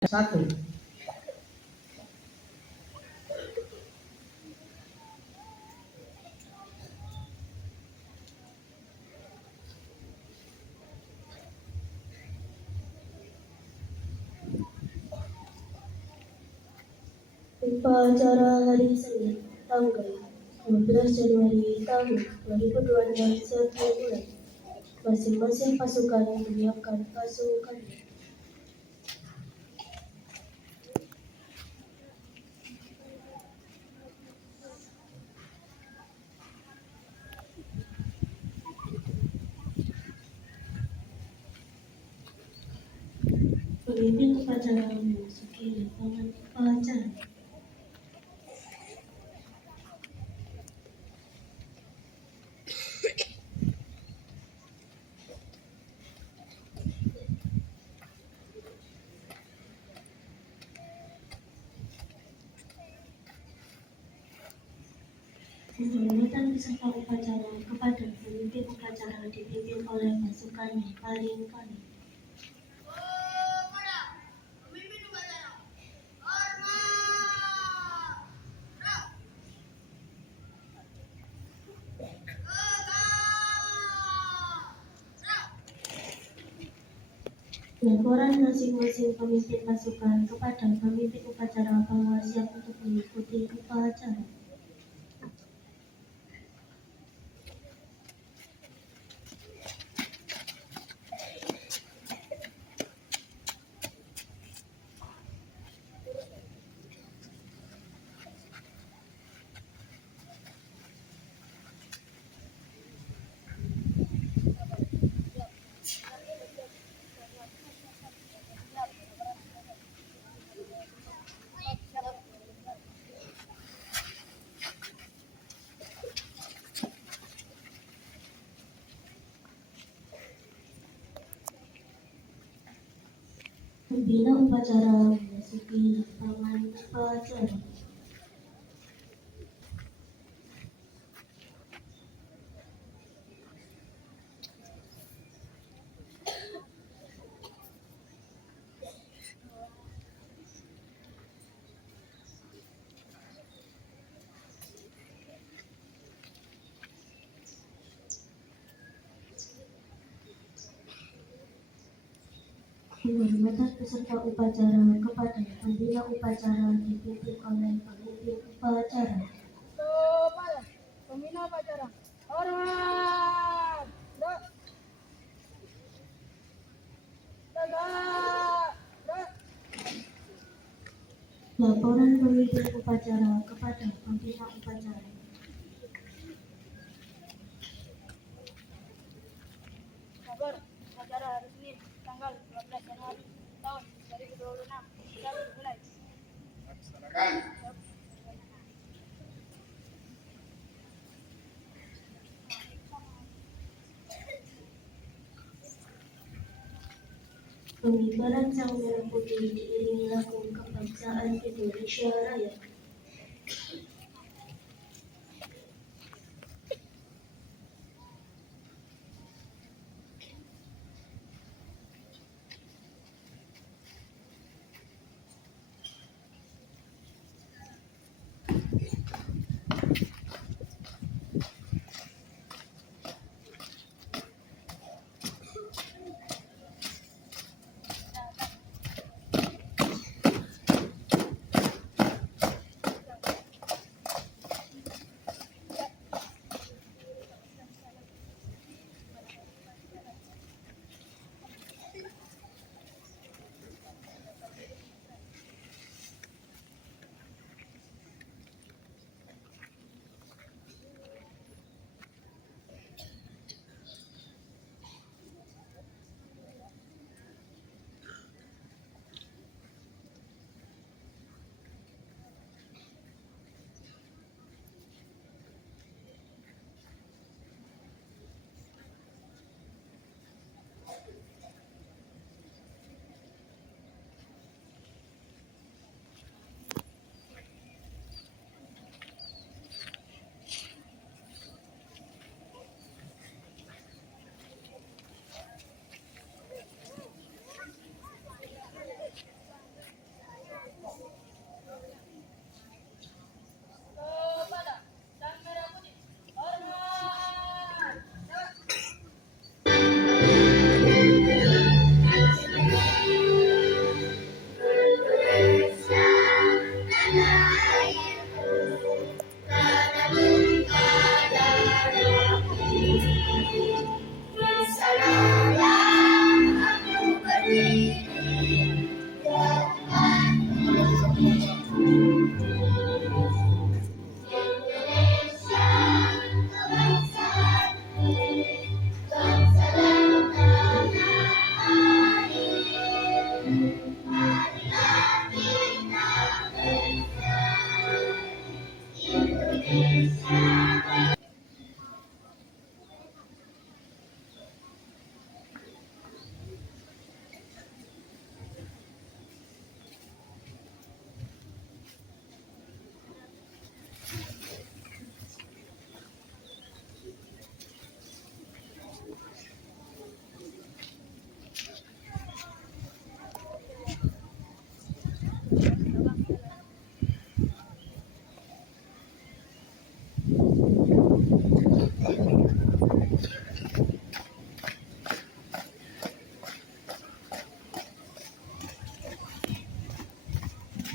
Satu. Upacara hari Senin tanggal 12 Januari tahun 2022 setiap bulan. Masing-masing pasukan menyiapkan pasukannya. Pemimpin upacara memasuki lapangan upacara. Penghormatan peserta upacara kepada pemimpin upacara dipimpin oleh pasukannya paling kanan. Laporan masing-masing pemimpin pasukan kepada pemimpin upacara bahwa siap untuk mengikuti upacara. Pembina upacara memasuki lapangan upacara. Penghormatan peserta upacara kepada pembina upacara dipimpin oleh pemimpin upacara. Pembina upacara, hormat. Laporan pemimpin upacara kepada pembina upacara. Kabar upacara hari Senin tanggal 12 Januari tahun 2026 sudah dimulai. Pengibaran Sang Merah Putih diiringi lagu kebangsaan Indonesia Raya.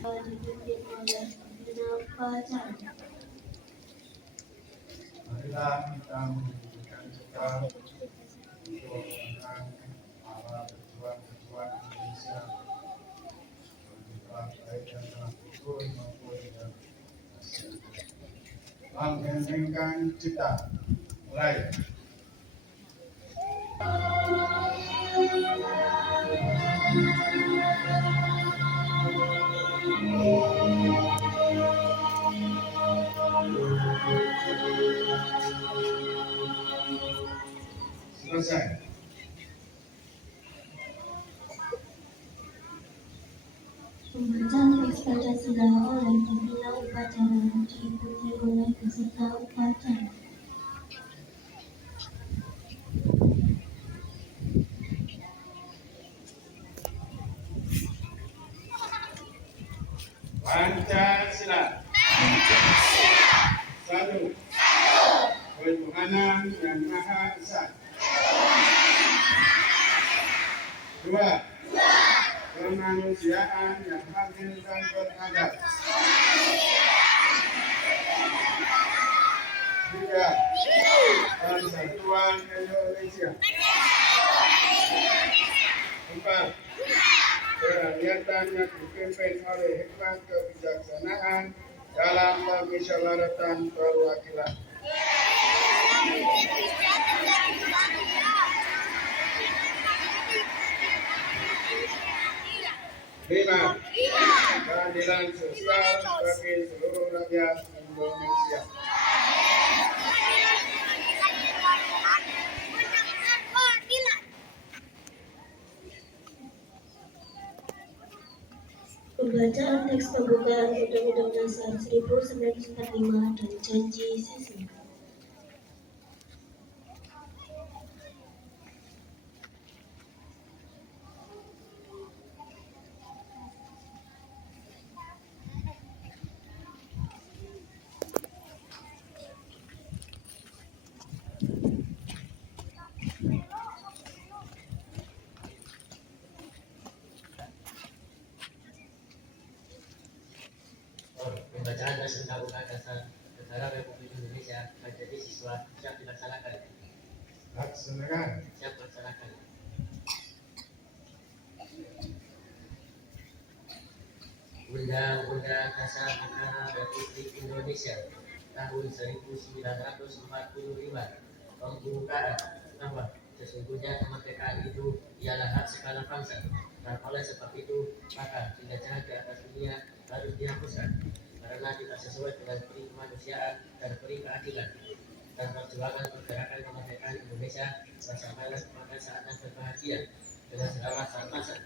dipimpin oleh pembina upacara. Marilah kita menunjukkan kita untuk menang para pejuang-pejuang Indonesia yang telah baik yang telah gugur maupun yang masih ada. Langgengkan cipta, mulai. Selesai. Pembacaan teks Pancasila oleh pembina upacara diikuti oleh peserta upacara. Pancasila. Satu. Ketuhanan yang Maha Esa. Dua. Kemanusiaan yang adil dan beradab. Tiga. Persatuan Indonesia. Empat. Kerakyatan yang dipimpin oleh hikmat kebijaksanaan dalam permusyawaratan perwakilan. Lima. Keadilan sosial bagi seluruh rakyat Indonesia. Pembacaan teks pembukaan Undang-Undang Dasar 1945 dan Janji Sismi. Pembacaan dan Undang-Undang Dasar Negara Republik Indonesia menjadi siswa siap dilaksanakan. Laksanakan. Siap dilaksanakan. Undang-Undang Dasar Negara Republik Indonesia tahun 1945 pembukaan bahwa sesungguhnya kemerdekaan itu ialah hak segala bangsa, dan oleh sebab itu maka penjajahan di atas dunia harus dihapuskan karena tidak sesuai dengan peri kemanusiaan dan peri keadilan. Dan perjuangan pergerakan kemerdekaan Indonesia bersampailah kepada saat yang berbahagia dengan segala sarmasa.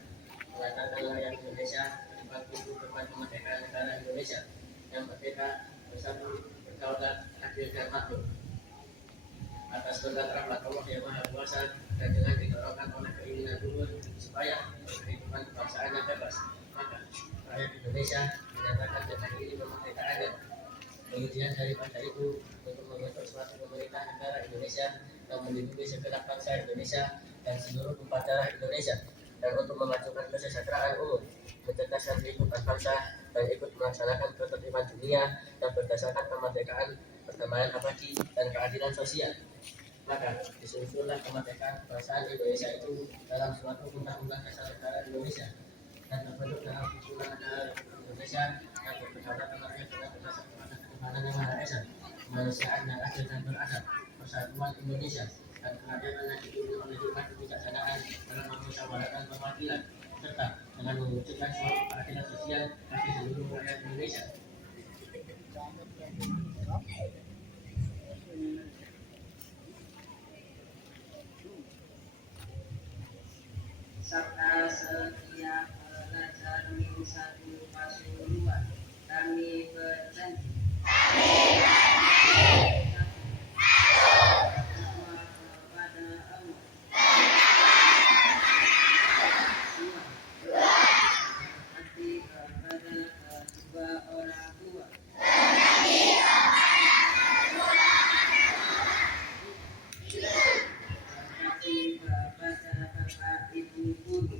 Mengatakanlah yang Indonesia tempat pintu depan kemerdekaan negara Indonesia yang merdeka, bersatu, berdaulat, adil dan makmur. Atas berkat rahmat Allah yang Maha Kuasa dan dengan didorongkan oleh keinginan luhur supaya kehidupan kebangsaan yang bebas, maka rakyat Indonesia menyatakan dengan ini kemerdekaannya. Kemudian daripada itu untuk membentuk suatu pemerintah negara Indonesia yang melindungi segenap bangsa Indonesia dan seluruh umat darah Indonesia, dan untuk memajukan kesejahteraan umum, mencerdaskan kehidupan bangsa, dan ikut melaksanakan ketertiban dunia yang berdasarkan kemerdekaan, perdamaian abadi, dan keadilan sosial. Maka disusunlah kemerdekaan kebangsaan Indonesia itu dalam suatu undang-undang dasar negara Indonesia dan terbentuk dalam susunan negara Indonesia yang berdasarkan rakyat dengan berdasarkan kepada ketuhanan yang Maha Esa, kemanusiaan yang adil dan beradab, persatuan Indonesia, dan keadilan yang dipimpin oleh hikmat kebijaksanaan dalam permusyawaratan perwakilan, serta dengan mewujudkan suatu keadilan sosial bagi seluruh rakyat Indonesia. Serta setiap pelajar min 1 Pasuruan kami berjanji kepada Allah, hati kepada kedua orang tua, hati kepada bapak ibu guru,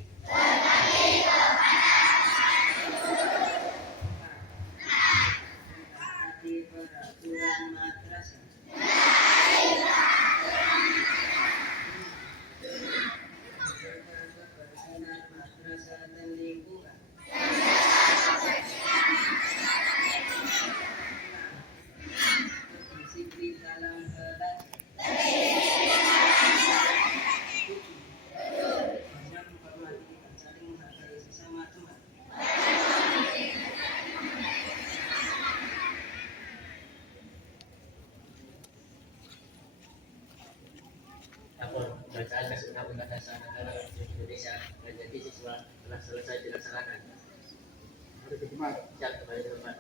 bangsa negara Republik Indonesia menjadi siswa telah selesai dilaksanakan. Mari ke tempat. Siap kembali ke tempat.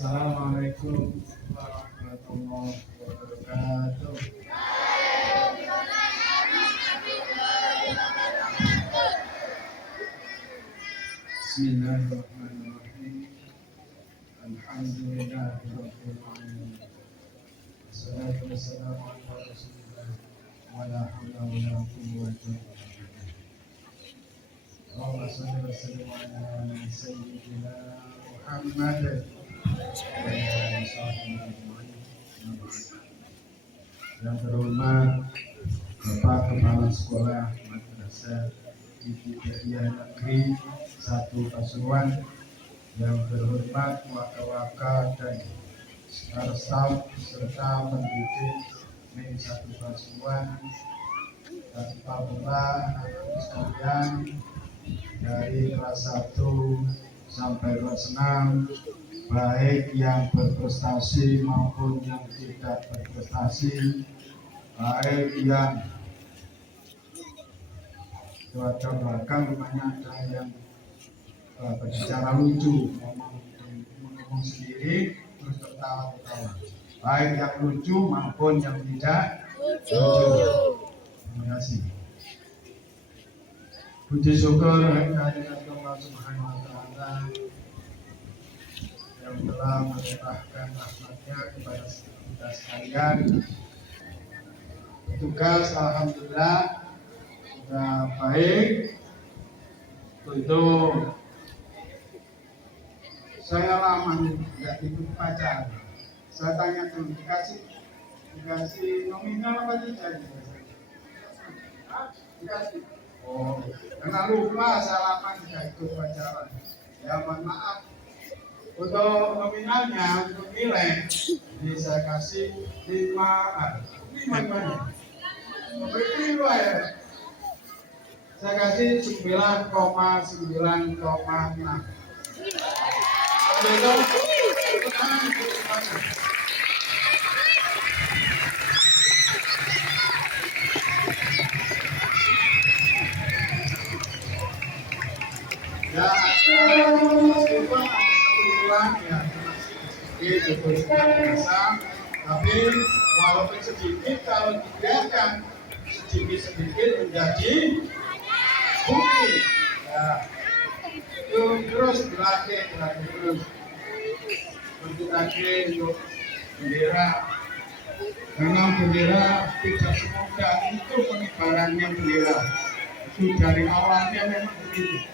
Assalamualaikum warahmatullahi wabarakatuh. Bismillahirrahmanirrahim. Alhamdulillahirabbil alamin. Wassalatu wassalamu ala Rasulillah wa la haula wa la quwwata illa billah. Allahumma shalli wa sallim ala sayyidina Muhammad. Yang terhormat Bapak Kepala Sekolah Madrasah Ibtidaiyah Negeri 1 Pasuruan, yang terhormat waka-waka dan staf serta pendidik NIM 1 Pasuruan, dan Bapak sekalian dari kelas 1 sampai kelas 6, baik yang berprestasi maupun yang tidak berprestasi, baik yang cuaca belakang rumahnya ada yang berbicara lucu, ngomong sendiri terus tertawa-tertawa, baik yang lucu maupun yang tidak lucu. Terima kasih. Puji syukur kehadirat Allah Subhanahu wa Ta'ala yang telah melimpahkan rahmatnya kepada kita sekalian. Tugas alhamdulillah sudah baik. Tentu saya lama tidak ikut upacara. Saya tanya dulu, dikasih nominal apa tidak? Dikasih. Oh, karena lupa saya lama tidak ikut upacara. Ya mohon maaf. Untuk nominalnya, untuk nilai, ini saya kasih 5 gimana? Ya. Saya kasih 9,6. Ya, meskipun ya sedikit biasa, tapi walaupun sedikit kalau dibiarkan sedikit menjadi bukti. Ya, itu terus berlatih terus untuk bendera, karena bendera tidak semudah itu pengibarannya bendera. Itu dari awalnya memang begitu.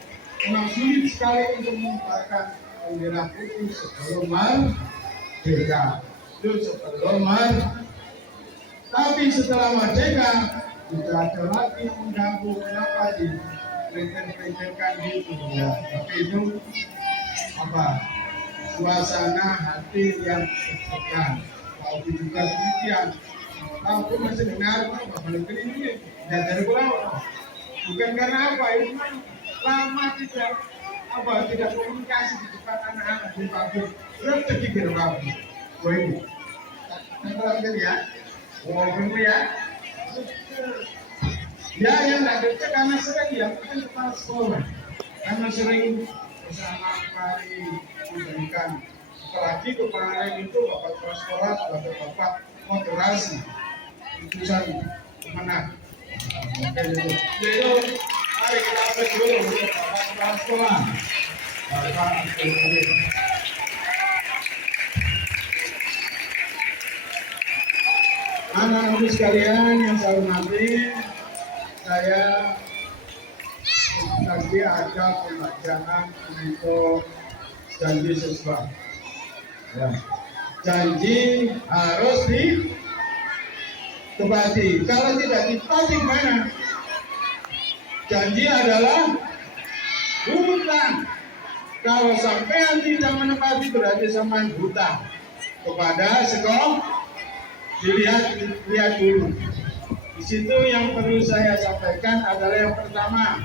Memang sulit sekali untuk mengibarkan bendera putih sebelum merdeka. Itu sebelum merdeka. Tapi setelah merdeka tidak ada lagi yang mengganggu, kenapa diperintahkan gitu ya. Tapi itu apa? Suasana hati yang tertekan. Kalau juga demikian, aku masih dengar apa balik ini dan dari pulau. Bukan karena apa itu lama tidak komunikasi di depan anak-anak di pabrik. Terus jadi gerbang. Oh ini, terangkan ya. Oh ini ya. Ya yang tidak dekat karena sering ya bukan kepala sekolah. Karena sering bersama kali memberikan, apalagi kemarin itu bapak kepala sekolah sebagai bapak moderasi putusan kemenang. Jadi mari kita beri dulu untuk bapak kepala sekolah. Bapak anak-anak sekalian yang saya hormati, saya tadi ada pembacaan untuk janji siswa. Ya. Janji harus ditepati. Kalau tidak ditepati gimana? Janji adalah hutang. Kalau sampean tidak menepati berarti sampean hutang kepada sekolah. Lihat dulu. Di situ yang perlu saya sampaikan adalah yang pertama,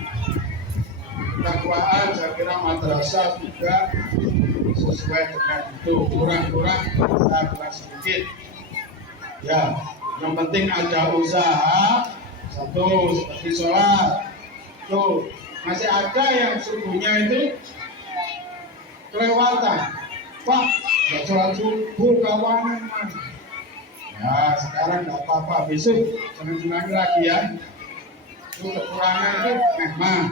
dakwaan saya kira madrasah juga sesuai dengan itu, kurang-kurang saya kurang sedikit. Ya, yang penting ada usaha. Satu, seperti sholat. Tuh, masih ada yang subuhnya itu kelewatan. Pak, nggak sholat subuh kawanan. Ya, sekarang nggak apa-apa, besok jangan lagi ya. Itu kekurangan itu memang.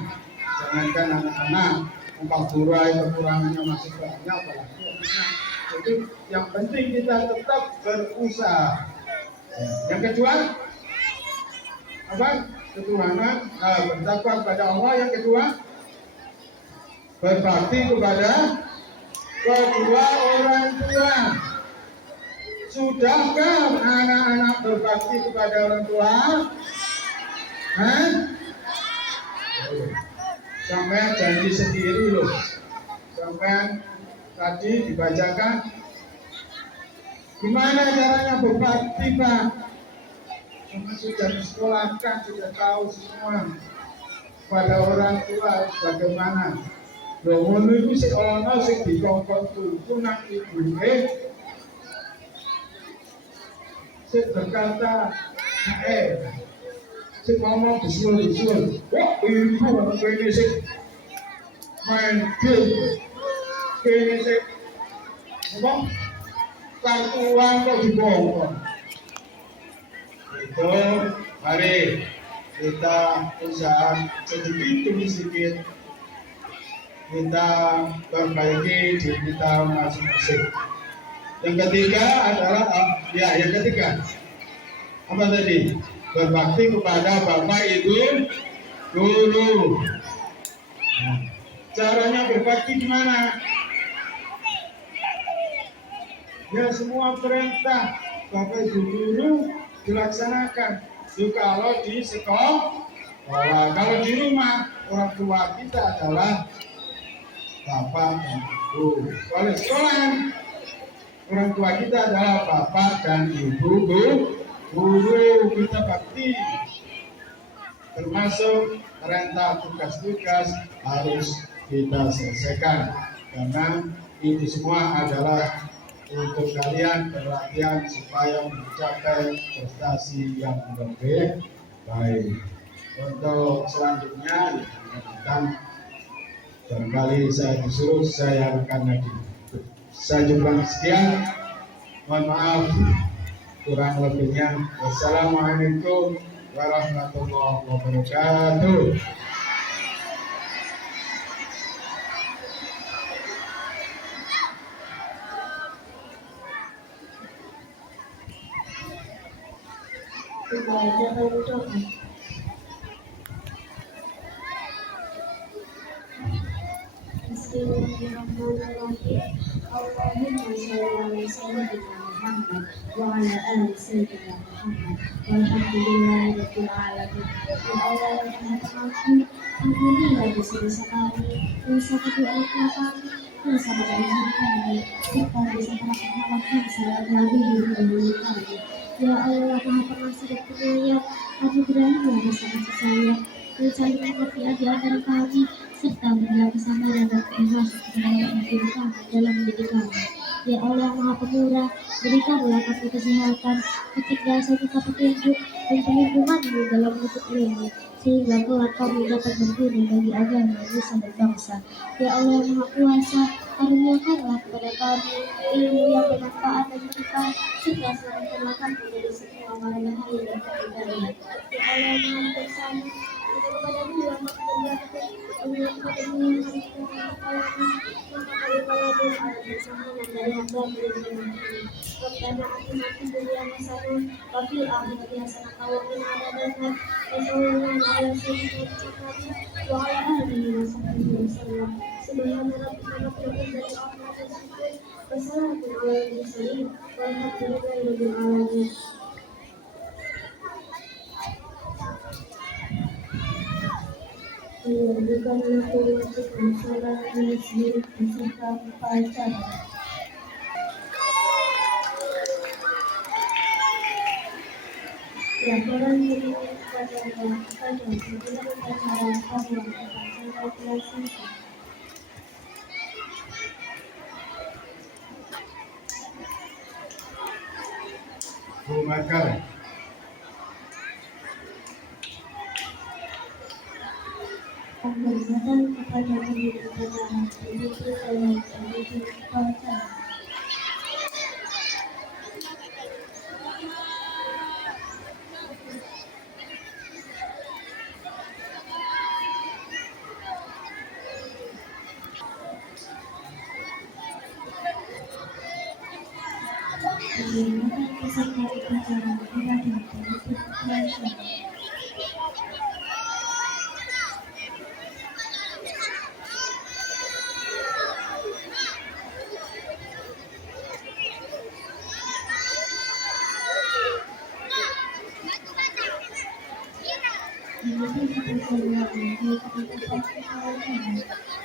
Jangankan anak-anak, empat burai kekurangannya masih banyak, apalagi anak. Jadi yang penting kita tetap berusaha. Yang kedua, apa? Ketuhanan, bertakwa kepada Allah. Yang kedua, berbakti kepada kedua orang tua. Sudahkah anak-anak berbakti kepada orang tua? Sampai janji sendiri loh. Sampai tadi dibacakan. Gimana caranya berbakti, Pak? Cuma sudah disekolahkan, sudah tahu semua. Pada orang tua bagaimana? Loh, itu si ono sing dikongkon tuku nang ibune. Saya berkata, saya ngomong bisul. Wah, ibu, ini sih main game. Ini sih, apa? Kartu uang kok dibongkar. Itu, mari kita usaha sedikit demi sedikit. Kita perbaiki diri kita masing-masing. Yang ketiga adalah yang ketiga apa tadi? Berbakti kepada bapak ibu guru. Caranya berbakti gimana? Ya semua perintah bapak ibu guru dilaksanakan. Itu kalau di sekolah, kalau di rumah orang tua kita adalah bapak dan ibu. Kalau sekolah orang tua kita adalah bapak dan ibu guru. Kita bakti, termasuk perintah tugas-tugas harus kita selesaikan, karena ini semua adalah untuk kalian perhatian supaya mencapai prestasi yang lebih baik. Untuk selanjutnya tentang barangkali saya disuruh, saya akan lagi. Saya jumlah sekian, mohon maaf kurang lebihnya. Wassalamualaikum warahmatullahi wabarakatuh. Bismillahirrahmanirrahim. Allahumma shalli ala sayyidina Muhammad wa ala ali sayyidina Muhammad. Walhamdulillahirabbil alamin. Ya Allah yang Maha Pengampun, ampunilah dosa-dosa kami, dosa kedua orang tua kami, dosa bapa kami, serta dosa para penghawat kami saat kami dahulu kami. Ya Allah Maha Pengasih dan Penyayang, anugerahilah dosa kasih sayang dan saling mengerti di antara kami, serta berilah kesabaran dan keikhlasan kepada orang kami dalam mendidik kami. Ya Allah yang Maha Pemurah, berikanlah kami kesehatan, kecerdasan serta petunjuk dan perlindungan-Mu dalam menuntut ilmu, sehingga kelak kami dapat berguna bagi agama, nusa dan bangsa. Ya Allah yang Maha Kuasa, karuniakanlah kepada kami ilmu yang bermanfaat bagi kita, serta selamatkanlah kami dari semua mara bahaya dan kebingungan. Ya Allah yang Maha Bijaksana, kepada-Mu yang Maha Pengasih, kepada-Mu yang Maha Pengasih, kalau ada persamaan dari hamba dan teman-teman. Rabbana atina fid dunya hasanah wa fil akhirati hasanah wa qina adzabannar. Wassallallahu ala sayyidina Muhammad wa ala alihi wa sahbihi wasallam. Subhana rabbika rabbil izzati amma yasifun wa salamun alal mursalin walhamdulillahi rabbil alamin. juga melakukan wajib pensurannya sendiri beserta upacara. Laporan dirinya kepada melakukan dan segera upacara bahwa upacara telah selesai. Bumakan. Penghormatan kepada pendiri upacara begitu dalam pendiri upacara. Penghormatan peserta upacara kepada pendiri upacara. Mengikuti upacara yang dilakukan upacara.